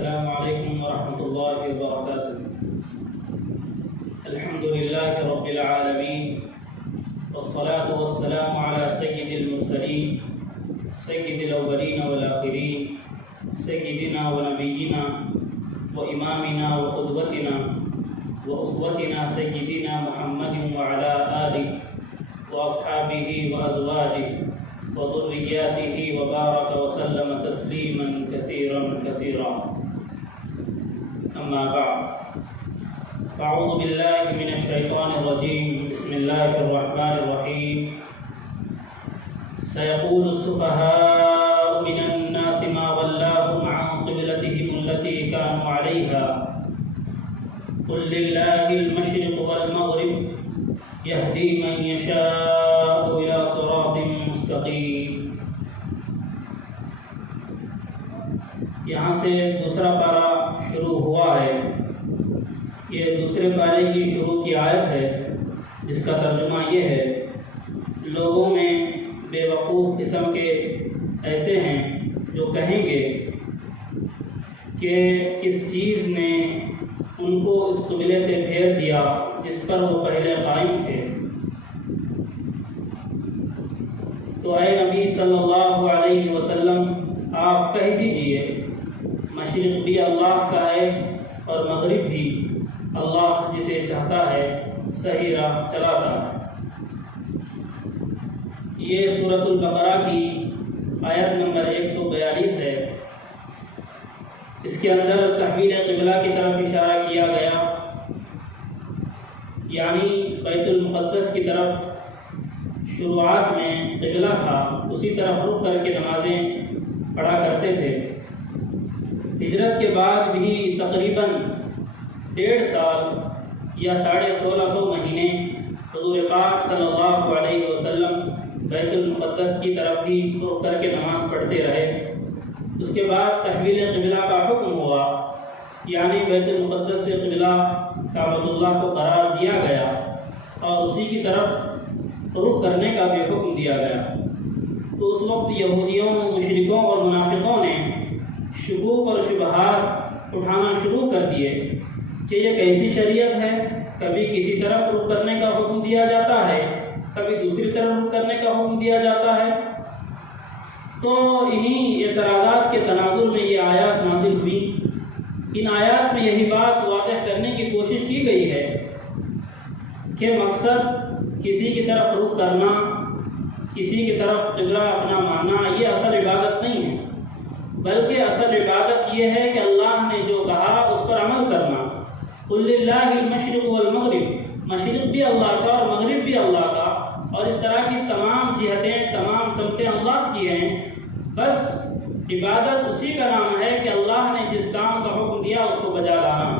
السلام علیکم ورحمۃ اللہ وبرکاتہ۔ الحمد للہ رب العالمین والصلاة والسلام علی سید المرسلین سید الاولین والآخرین سیدنا و نبینا و امامنا و قدوتنا و اسوتنا سیدنا محمد وعلی آلہ و اصحابہ و ازواجہ وذرياته وبارك وسلم تسليما كثيرا كثيرا. أما بعد، فأعوذ بالله من الشيطان الرجيم. بسم الله الرحمن الرحيم. سيقول السفهاء من الناس ما ولاهم عن قبلتهم التي كانوا عليها قل لله المشرق والمغرب يهدي من يشاء إلى صراط مستقیم. یہاں سے دوسرا پارہ شروع ہوا ہے. یہ دوسرے پارے کی شروع کی آیت ہے جس کا ترجمہ یہ ہے: لوگوں میں بے وقوف قسم کے ایسے ہیں جو کہیں گے کہ کس چیز نے ان کو اس قبلے سے پھیر دیا جس پر وہ پہلے قائم تھے. تو اے نبی صلی اللہ علیہ وسلم آپ کہہ دیجئے مشرق بھی اللہ کا ہے اور مغرب بھی اللہ جسے چاہتا ہے صحیح راہ چلاتا ہے. یہ سورۃ البقرہ کی آیت نمبر 142 ہے. اس کے اندر تحویل قبلہ کی طرف اشارہ کیا گیا، یعنی بیت المقدس کی طرف شروعات میں قبلہ تھا، اسی طرف رخ کر کے نمازیں پڑھا کرتے تھے. ہجرت کے بعد بھی تقریباً 1.5 سال یا 1650 مہینے حضور پاک صلی اللہ علیہ وسلم بیت المقدس کی طرف ہی رخ کر کے نماز پڑھتے رہے. اس کے بعد تحویل قبلہ کا حکم ہوا، یعنی بیت المقدس سے قبلہ کعبۃ اللہ کو قرار دیا گیا اور اسی کی طرف رخ کرنے کا بھی حکم دیا گیا. تو اس وقت یہودیوں، مشرکوں اور منافقوں نے شکوک اور شبہات اٹھانا شروع کر دیے کہ یہ کیسی شریعت ہے، کبھی کسی طرف رخ کرنے کا حکم دیا جاتا ہے، کبھی دوسری طرف رخ کرنے کا حکم دیا جاتا ہے. تو انہی اعتراضات کے تناظر میں یہ آیات نازل ہوئی. ان آیات میں یہی بات واضح کرنے کی کوشش کی گئی ہے کہ مقصد کسی کی طرف رخ کرنا، کسی کی طرف قبلہ اپنا ماننا یہ اصل عبادت نہیں ہے، بلکہ اصل عبادت یہ ہے کہ اللہ نے جو کہا اس پر عمل کرنا. قل للہ المشرق والمغرب، مشرق بھی اللہ کا اور مغرب بھی اللہ کا، اور اس طرح کی تمام جہتیں، تمام سمتیں اللہ کی ہیں. بس عبادت اسی کا نام ہے کہ اللہ نے جس کام کا حکم دیا اس کو بجا لانا.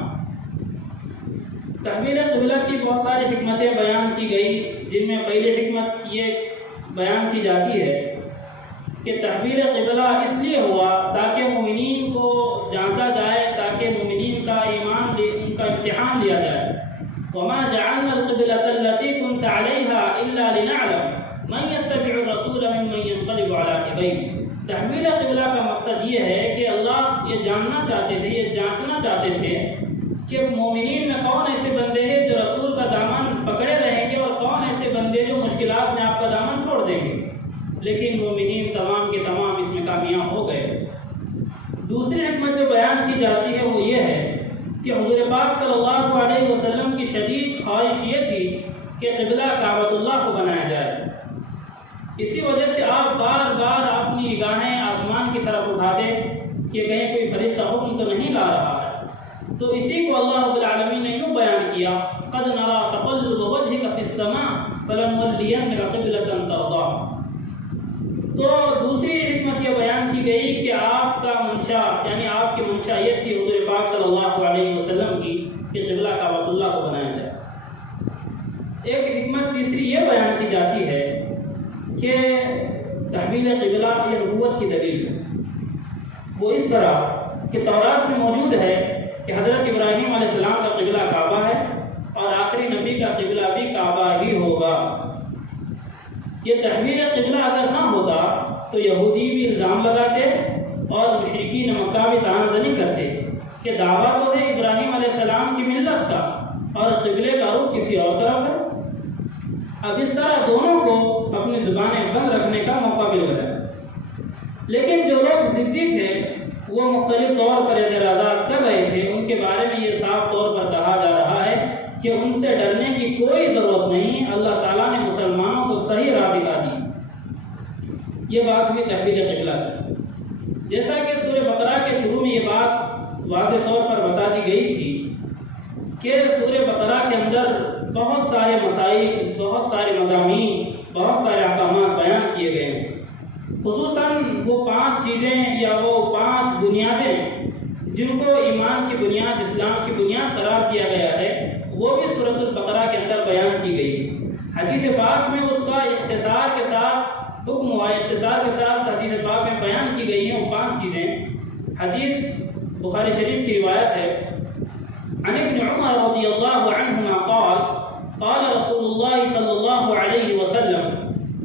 تحویل قبلہ کی بہت ساری حکمتیں بیان کی گئی، جن میں پہلی حکمت یہ بیان کی جاتی ہے کہ تحویل قبلہ اس لیے ہوا تاکہ مومنین کو جانچا جائے، تاکہ مومنین کا ایمان ان کا امتحان لیا جائے. وما جعلنا القبلة التي كنت عليها إلا لنعلم من يتبع الرسول ممن ينقلب على عقبيه. تحویل قبلہ کا مقصد یہ ہے کہ اللہ یہ جاننا چاہتے تھے، یہ جانچنا چاہتے تھے کہ مومنین میں کون ایسے بندے ہیں جو رسول کا دامن پکڑے رہیں گے اور کون ایسے بندے جو مشکلات میں آپ کا دامن چھوڑ دیں گے. لیکن مومنین تمام کے تمام اس میں کامیاب ہو گئے. دوسری حکمت جو بیان کی جاتی ہے وہ یہ ہے کہ حضور پاک صلی اللہ علیہ وسلم کی شدید خواہش یہ تھی کہ قبلہ کعبۃ اللہ کو بنایا جائے. اسی وجہ سے آپ بار بار اپنی نگاہیں آسمان کی طرف اٹھاتے کہ کہیں کوئی فرشتہ حکم تو نہیں لا رہا ہے. تو اسی کو اللہ رب العالمین نے یوں بیان کیا: قد نرى تقلب وجهك في السماء فلنولينك قبلة ترضاها. تو دوسری حکمت یہ بیان کی گئی کہ آپ کا منشا، یعنی آپ کی منشا یہ تھی حضور پاک صلی اللہ علیہ وسلم کی کہ قبلہ کعبۃ اللہ کو بنایا جائے. ایک حکمت تیسری یہ بیان کی جاتی ہے کہ تحویل قبلہ یہ نبوت کی دلیل ہے. وہ اس طرح کہ تورات میں موجود ہے کہ حضرت ابراہیم علیہ السلام کا قبلہ کعبہ ہے اور آخری نبی کا قبلہ بھی کعبہ ہی ہوگا. یہ تحویل قبلہ اگر نہ ہوتا تو یہودی بھی الزام لگاتے اور مشرکین مکہ بھی طعنہ زنی کرتے کہ دعویٰ تو ہے ابراہیم علیہ السلام کی ملت کا اور قبلے کا رخ کسی اور طرف ہے۔ اب اس طرح دونوں کو اپنی زبانیں بند رکھنے کا موقع مل گیا، لیکن جو لوگ ضدی تھے وہ مختلف طور پر اعتراضات کر رہے تھے، ان کے بارے میں یہ صاف طور پر کہا جا رہا ہے کہ ان سے ڈرنے کی کوئی ضرورت نہیں، اللہ تعالیٰ نے مسلمانوں کو صحیح راہ دکھا دی۔ یہ بات ہوئی تحویل قبلہ کی۔ جیسا کہ سورہ بقرہ کے شروع میں یہ بات واضح طور پر بتا دی گئی تھی کہ سورہ بقرہ کے اندر بہت سارے مسائل، بہت سارے مضامین، بہت سارے احکامات بیان کیے گئے ہیں، خصوصاً وہ 5 چیزیں یا وہ 5 بنیادیں جن کو ایمان کی بنیاد، اسلام کی بنیاد قرار دیا گیا ہے، وہ بھی سورۃ البقرہ کے اندر بیان کی گئی۔ حدیث پاک میں اس کا اختصار کے ساتھ حکم ہوا، اختصار کے ساتھ حدیث پاک میں بیان کی گئی ہیں وہ 5 چیزیں۔ حدیث بخاری شریف کی روایت ہے، عن ابن عمر رضی اللہ عنہما قال قال رسول اللہ صلی اللہ علیہ وسلم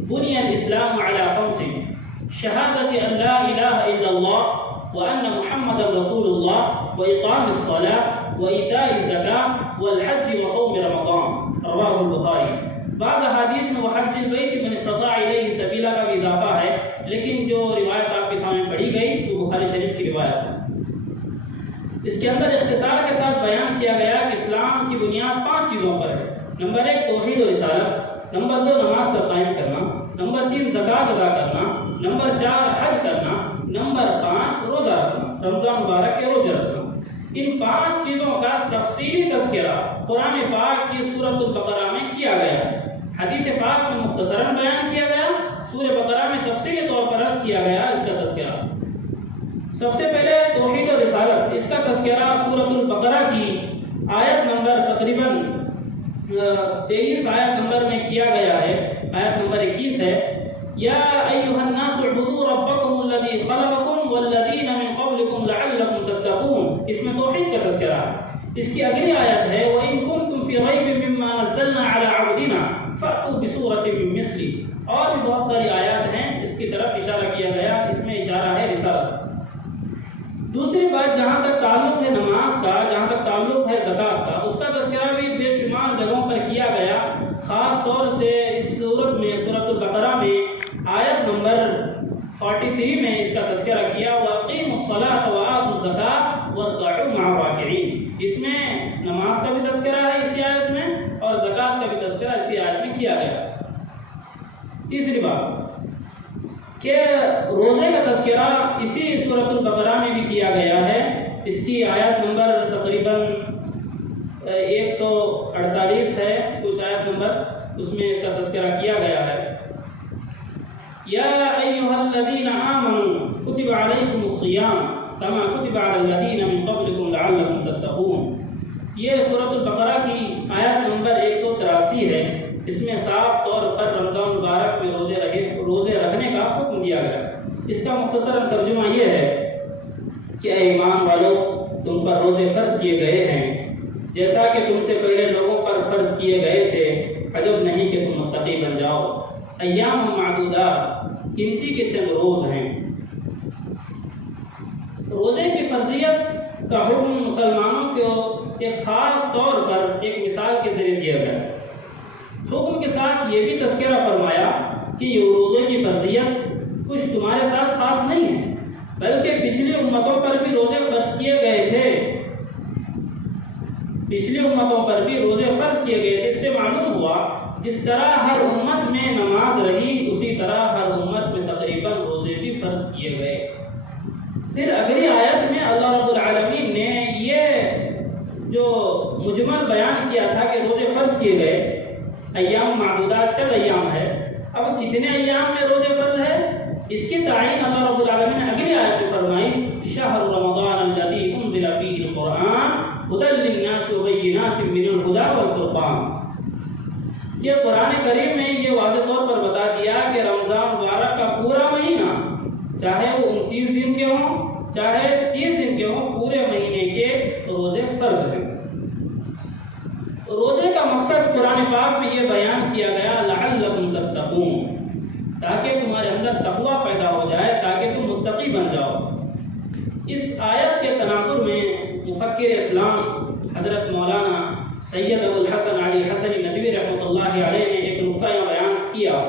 بني الإسلام على 5: شهادة أن لا إله إلا الله وأن محمد رسول الله وإقام الصلاة وإيتاء الزكاة والحج وصوم رمضان، رواه البخاری۔ بعض حدیث میں وحج البیت من استطاع الیہ سبیلا کا بھی اضافہ ہے، لیکن جو روایت آپ کے سامنے پڑھی گئی وہ بخاری شریف کی روایت ہے۔ اس کے اندر اختصار کے ساتھ بیان کیا گیا کہ اسلام کی بنیاد 5 چیزوں پر ہے۔ نمبر 1 توحید و رسالت، نمبر 2 نماز کا قائم کرنا، نمبر 3 زکوٰۃ ادا کرنا، نمبر 4 حج کرنا، نمبر 5 روزہ رکھنا، رمضان مبارک کے روزے رکھنا۔ ان 5 چیزوں کا تفصیلی تذکرہ قرآن پاک کی سورۃ البقرہ میں کیا گیا ہے۔ حدیث پاک میں مختصراً بیان کیا گیا، سورہ بقرہ میں تفصیلی طور پر عرض کیا گیا اس کا تذکرہ۔ سب سے پہلے توحید و رسالت، اس کا تذکرہ سورۃ البقرہ کی آیت نمبر تقریباً 23 آیت نمبر میں کیا گیا ہے۔ آیت نمبر 21 ہے، یا ایھا الناس اعبدوا ربکم الذی خلقکم والذین من قبلکم لعلکم تتقون، اس میں توحید کا تذکرہ ہے۔ اس کی اگلی آیت ہے، وَإِن كُنتُمْ فِي رَيْبٍ مِّمَّا نَزَّلْنَا عَلَىٰ عَبْدِنَا فَأْتُوا بِسُورَةٍ مِّن مِّثْلِهِ، اور بھی بہت ساری آیات ہیں اس کی طرف اشارہ کیا گیا، اس میں اشارہ ہے رسالت۔ دوسری بات جہاں تک تعلق ہے نماز کا، جہاں تک تعلق ہے زکوٰۃ کا، اس کا تذکرہ بھی بے شمار جگہوں پر کیا گیا، خاص طور سے اس صورت میں سورۃ البقرہ میں آیت نمبر 43 میں اس کا تذکرہ کیا، وَأَقِیمُوا الصَّلَاةَ وَآتُوا الزَّکَاةَ وَارْکَعُوا مَعَ الرَّاکِعِینَ۔ اس میں نماز کا بھی تذکرہ ہے اسی آیت میں، اور زکوٰۃ کا بھی تذکرہ اسی آیت میں کیا گیا۔ تیسری بات کہ روزے کا تذکرہ اسی سورۃ البقرہ میں بھی کیا گیا ہے۔ اس کی آیت نمبر تقریباً 148 ہے، کچھ آیت نمبر، اس میں اس کا تذکرہ کیا گیا ہے۔ یا ایھا الذین آمنوا کتب علیکم الصیام کما کتب علی الذین من قبلکم لعلکم تتقون۔ یہ سورۃ البقرہ کی آیت نمبر 183 ہے۔ اس میں صاف طور پر رمضان مبارک میں روزے رکھنے کا حکم دیا گیا۔ اس کا مختصر ترجمہ یہ ہے کہ اے ایمان والو، تم پر روزے فرض کیے گئے ہیں جیسا کہ تم سے پہلے لوگوں پر فرض کیے گئے تھے، عجب نہیں کہ تم متقی بن جاؤ۔ ایام معدودات، گنتی کے چند روز ہیں۔ روزے کی فرضیت کا حکم مسلمانوں کو ایک خاص طور پر ایک مثال کے ذریعے دیا گیا۔ حکم کے ساتھ یہ بھی تذکرہ فرمایا کہ یہ روزے کی فرضیت کچھ تمہارے ساتھ خاص نہیں ہے، بلکہ پچھلی امتوں پر بھی روزے فرض کیے گئے تھے، پچھلی امتوں پر بھی روزے فرض کیے گئے تھے۔ اس سے معلوم ہوا جس طرح ہر امت میں نماز رہی، اسی طرح ہر امت میں تقریباً روزے بھی فرض کیے گئے۔ پھر اگلی آیت میں اللہ رب العالمین نے یہ جو مجمل بیان کیا تھا کہ روزے فرض کیے گئے، ایام معدودات، چند ایام ہے، اب کتنے ایام میں روزے فرض ہے اس کی تعین اللہ رب العالمین نے اگلی آیت میں فرمائی، شہر رمضان الذی انزل فیہ القرآن ھدی للناس وبینات من الھدی والفرقان۔ یہ قرآن کریم میں یہ واضح طور پر بتا دیا کہ رمضان مبارک کا پورا مہینہ، چاہے وہ 29 دن کے ہوں چاہے 30 دن کے ہوں، پورے مہینے کے روزے فرض ہیں۔ روزے کا مقصد قرآن پاک میں یہ بیان کیا گیا، لعلکم تتقون، تاکہ تمہارے اندر تقویٰ پیدا ہو جائے، تاکہ تم متقی بن جاؤ۔ اس آیت کے تناظر میں مفکر اسلام حضرت مولانا سید ابو الحسن علی حسنی ندوی رحمۃ اللہ علیہ نے ایک نقطہ یہ بیان کیا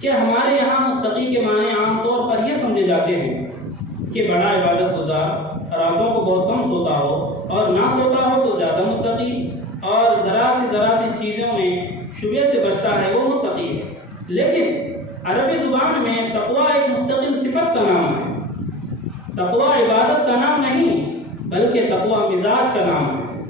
کہ ہمارے یہاں متقی کے معنی عام طور پر یہ سمجھے جاتے ہیں کہ بڑا عبادت گزار، راتوں کو بہت کم سوتا ہو اور نہ سوتا ہو تو زیادہ متقی، اور ذرا سی چیزوں میں شبہ سے بچتا ہے وہ متقی ہے۔ لیکن عربی زبان میں تقویٰ ایک مستقل صفت کا نام ہے۔ تقویٰ عبادت کا نام نہیں بلکہ تقویٰ مزاج کا نام ہے،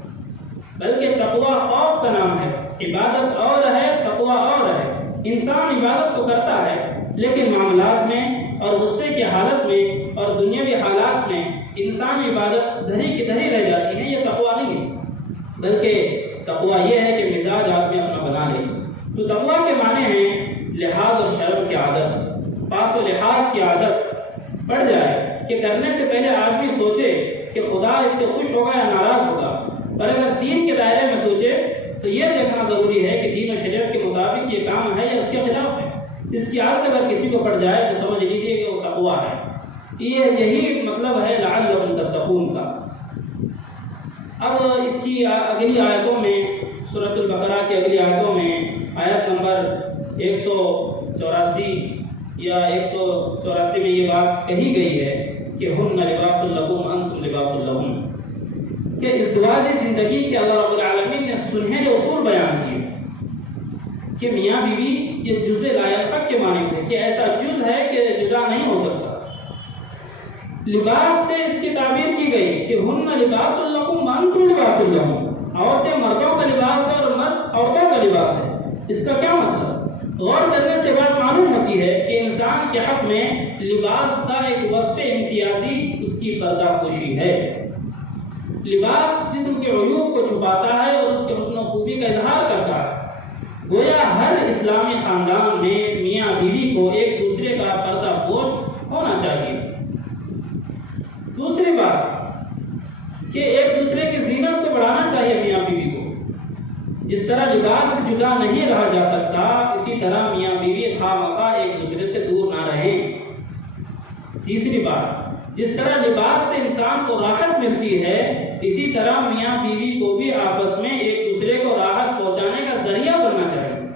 بلکہ تقویٰ خوف کا نام ہے۔ عبادت اور ہے، تقویٰ اور ہے۔ انسان عبادت تو کرتا ہے لیکن معاملات میں اور غصے کی حالت میں اور دنیاوی حالات میں انسان عبادت دھری کی دھری رہ جاتی ہے، یہ تقویٰ نہیں ہے، بلکہ تقویٰ یہ ہے کہ مزاج آدمی اپنا بنا لے۔ تو تقویٰ کے معنی ہیں لحاظ اور شرم کی عادت، پاس و لحاظ کی عادت پڑ جائے کہ کرنے سے پہلے آدمی سوچے کہ خدا اس سے خوش ہوگا یا ناراض ہوگا، اور اگر دین کے دائرے میں سوچے تو یہ دیکھنا ضروری ہے کہ دین و شریعت کے مطابق یہ کام ہے یا اس کے خلاف ہے۔ اس کی عادت اگر کسی کو پڑ جائے تو سمجھ لیجیے کہ وہ تقویٰ ہے۔ یہی مطلب ہے لعلکم تتقون کا۔ اب اس کی اگلی آیتوں میں، سورۃ البقرہ کی اگلی آیتوں میں آیت نمبر 184 یا 184 میں یہ بات کہی گئی ہے کہ ہن لباس لکم انتم لباس لہن، کہ اس دعائے زندگی کے اللہ رب العالمین نے سنہرے اصول بیان کیے کہ میاں بیوی یہ جز لا ينفك کے معنی میں کہ ایسا جز ہے کہ جدا نہیں ہو سکتا۔ لباس سے اس کی تعبیر کی گئی کہ ہن لباس لکم وانتم لباس لہن، عورتیں مردوں کا لباس ہے اور مرد عورتوں کا لباس ہے۔ اس کا کیا مطلب؟ غور کرنے سے بات معلوم ہوتی ہے کہ انسان کے حق میں لباس کا ایک وصف امتیازی اس کی پردہ پوشی ہے۔ لباس جسم کے عیوب کو چھپاتا ہے اور اس کے حسن و خوبی کا اظہار کرتا ہے۔ گویا ہر اسلامی خاندان میں میاں بیوی کو ایک دوسرے کا پردہ پوش ہونا چاہیے۔ دوسری بات کہ ایک دوسرے کی زینت کو بڑھانا چاہیے میاں بیوی کو۔ جس طرح لباس سے جدا نہیں رہا جا سکتا، اسی طرح میاں بیوی خواہ ایک دوسرے سے دور نہ رہیں۔ تیسری بات، جس طرح لباس سے انسان کو راحت ملتی ہے، اسی طرح میاں بیوی کو بھی آپس میں ایک دوسرے کو راحت پہنچانے کا ذریعہ بننا چاہیے۔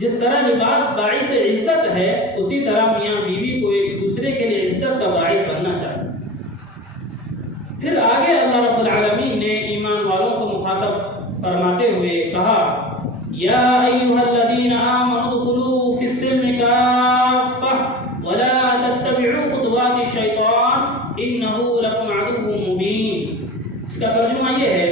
جس طرح لباس باعث عزت ہے، اسی طرح میاں بیوی کو ایک دوسرے کے لیے عزت کا باعث بننا چاہیے۔ پھر آگے اللہ رب العالمین نے ایمان والوں کو مخاطب فرماتے ہوئے کہا، یا ایھا الذین آمنوا ادخلوا فی السلم کافہ ولا تتبعوا خطوات الشیطان انہ لکم عدو مبین۔ اس کا ترجمہ یہ ہے،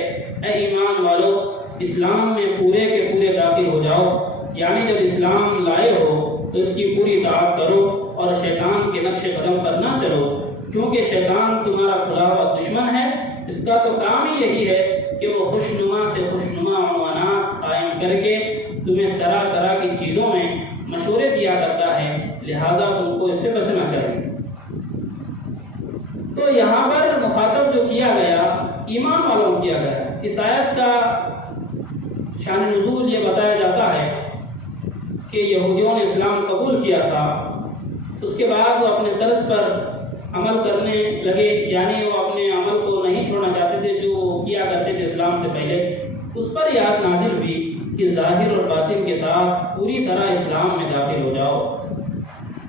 اے ایمان والو، اسلام میں پورے کے پورے داخل ہو جاؤ، یعنی جب اسلام لائے ہو تو اس کی پوری اطاعت کرو اور شیطان کے نقش قدم پر نہ چلو، کیونکہ شیطان تمہارا کھلا ہوا دشمن ہے۔ اس کا تو کام ہی یہی ہے کہ وہ خوشنما سے خوشنما عنوانات قائم کر کے تمہیں طرح طرح کی چیزوں میں مشورے دیا کرتا ہے، لہذا تم کو اس سے بچنا چاہیے۔ تو یہاں پر مخاطب جو کیا گیا ایمان والوں کو کیا گیا۔ اس آیت کا شان نزول یہ بتایا جاتا ہے کہ یہودیوں نے اسلام قبول کیا تھا، اس کے بعد وہ اپنے طرز پر عمل کرنے لگے، یعنی وہ اپنے عمل کو نہیں چھوڑنا چاہتے تھے جو وہ کیا کرتے تھے اسلام سے پہلے۔ اس پر یہ آیت نازل ہوئی کہ ظاہر اور باطن کے ساتھ پوری طرح اسلام میں داخل ہو جاؤ۔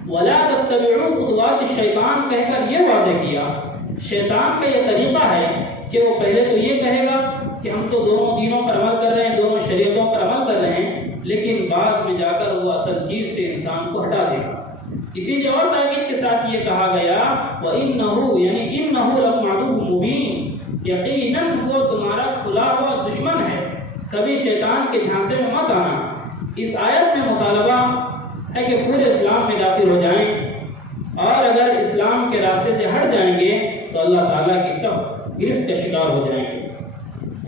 وَلَا تَتَّبِعُوا خُطُوَاتِ الشَّيْطَانِ کہہ کر یہ واضح کیا، شیطان کا یہ طریقہ ہے کہ وہ پہلے تو یہ کہے گا کہ ہم تو دونوں دینوں پر عمل کر رہے ہیں، دونوں شریعتوں پر عمل کر رہے ہیں، لیکن بعد میں جا کر وہ اصل چیز سے انسان کو ہٹا دے گا۔ اسی لیے اور تاکید کے ساتھ یہ کہا گیا وَإِنَّهُ یعنی إِنَّهُ لَكُمْ عَدُوٌّ مُبِينٌ، یقیناً وہ تمہارا کھلا ہوا دشمن ہے، کبھی شیطان کے جھانسے میں مت آنا۔ اس آیت میں مطالبہ ہے کہ پورے اسلام میں داخل ہو جائیں، اور اگر اسلام کے راستے سے ہٹ جائیں گے تو اللہ تعالیٰ کی سخت گرفت کا شکار ہو جائیں گے۔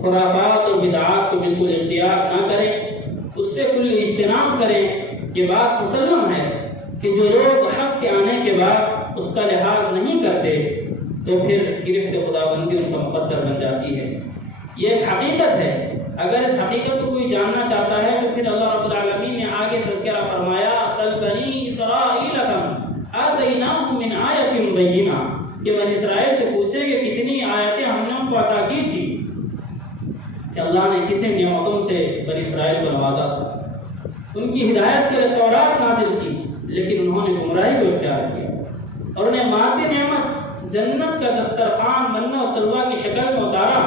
خرافات اور بدعات کو بالکل اختیار نہ کریں، اس سے کل اجتناب کریں۔ یہ بات مسلم ہے کہ جو لوگ حق کے آنے کے بعد اس کا لحاظ نہیں کرتے تو پھر گرفت خداوندی ان کا مقدر بن جاتی ہے۔ یہ ایک حقیقت ہے، اگر اس حقیقت کو کوئی جاننا چاہتا ہے تو پھر اللہ رب العالمین نے آگے تذکرہ فرمایا سل بنی اسرائیل آتیناہم من آیۃ بینہ، کہ بنی اسرائیل سے پوچھے کہ کتنی آیتیں ہم نے ان کو عطا کی تھی کہ اللہ نے کتنے نعمتوں سے بنی اسرائیل کو نوازا تھا، ان کی ہدایت کے لیے تورات نازل کی، لیکن انہوں نے گمراہی کو اختیار کیا اور انہیں مادی نعمت جنت کا دسترخوان منہ و سلوہ کی شکل میں اتارا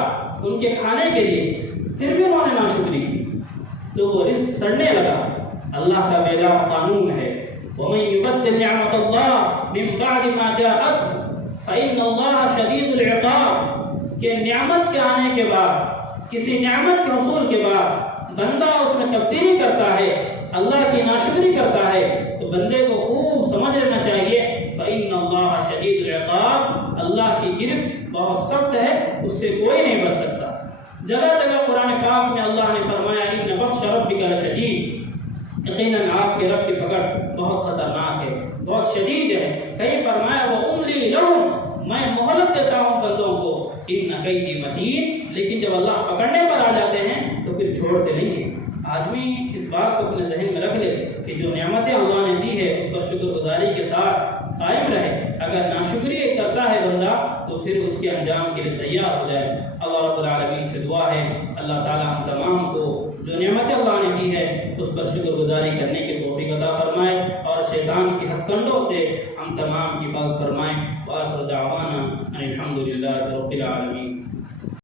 ان کے کھانے کے لیے، پھر بھی انہوں نے ناشکری کی تو وہ رزق سڑنے لگا۔ اللہ کا بیدا قانون ہے وَمَن يُبَدِّلْ نِعْمَةَ اللَّهِ مِن بَعْدِ مَا جَاءَتْهُ فَإِنَّ اللَّهَ شَدِيدُ الْعِقَابِ کہ نعمت کے آنے کے بعد، کسی نعمت کے حصول کے بعد بندہ اس میں تبدیلی کرتا ہے، اللہ کی ناشکری کرتا ہے، تو بندے کو خوب سمجھ لینا چاہیے فَإِنَّ اللَّهَ شَدِيدُ الْعِقَابِ اللہ کی گرفت بہت سخت ہے، اس سے کوئی نہیں بچ سکتا۔ جگہ جگہ قرآن پاک میں اللہ نے فرمایا إِنَّ بَطْشَ رَبِّكَ لَشَدِيدٌ یقیناً آپ کے رب کی پکڑ بہت خطرناک ہے، بہت شدید ہے۔ کہیں فرمایا وَأُمْلِي لَهُمْ میں مہلت دیتا ہوں بندوں کو، إِنَّ كَيْدِي مَتِينٌ لیکن جب اللہ پکڑنے پر آ جاتے ہیں تو پھر چھوڑتے نہیں ہیں۔ آدمی اس بات کو اپنے ذہن میں رکھ لے کہ جو نعمتیں اللہ نے دی ہے اس پر شکر گزاری کے ساتھ قائم رہے، اگر ناشکری کرتا ہے بندہ تو پھر اس کے انجام کے لیے تیار ہو جائے۔ اللہ رب العالمین سے دعا ہے اللہ تعالیٰ ہم تمام کو جو نعمتیں اللہ نے دی ہے اس پر شکر گزاری کرنے کی توفیق عطا فرمائے اور شیطان کے ہتھ کنڈوں سے ہم تمام کی حفاظت فرمائیں۔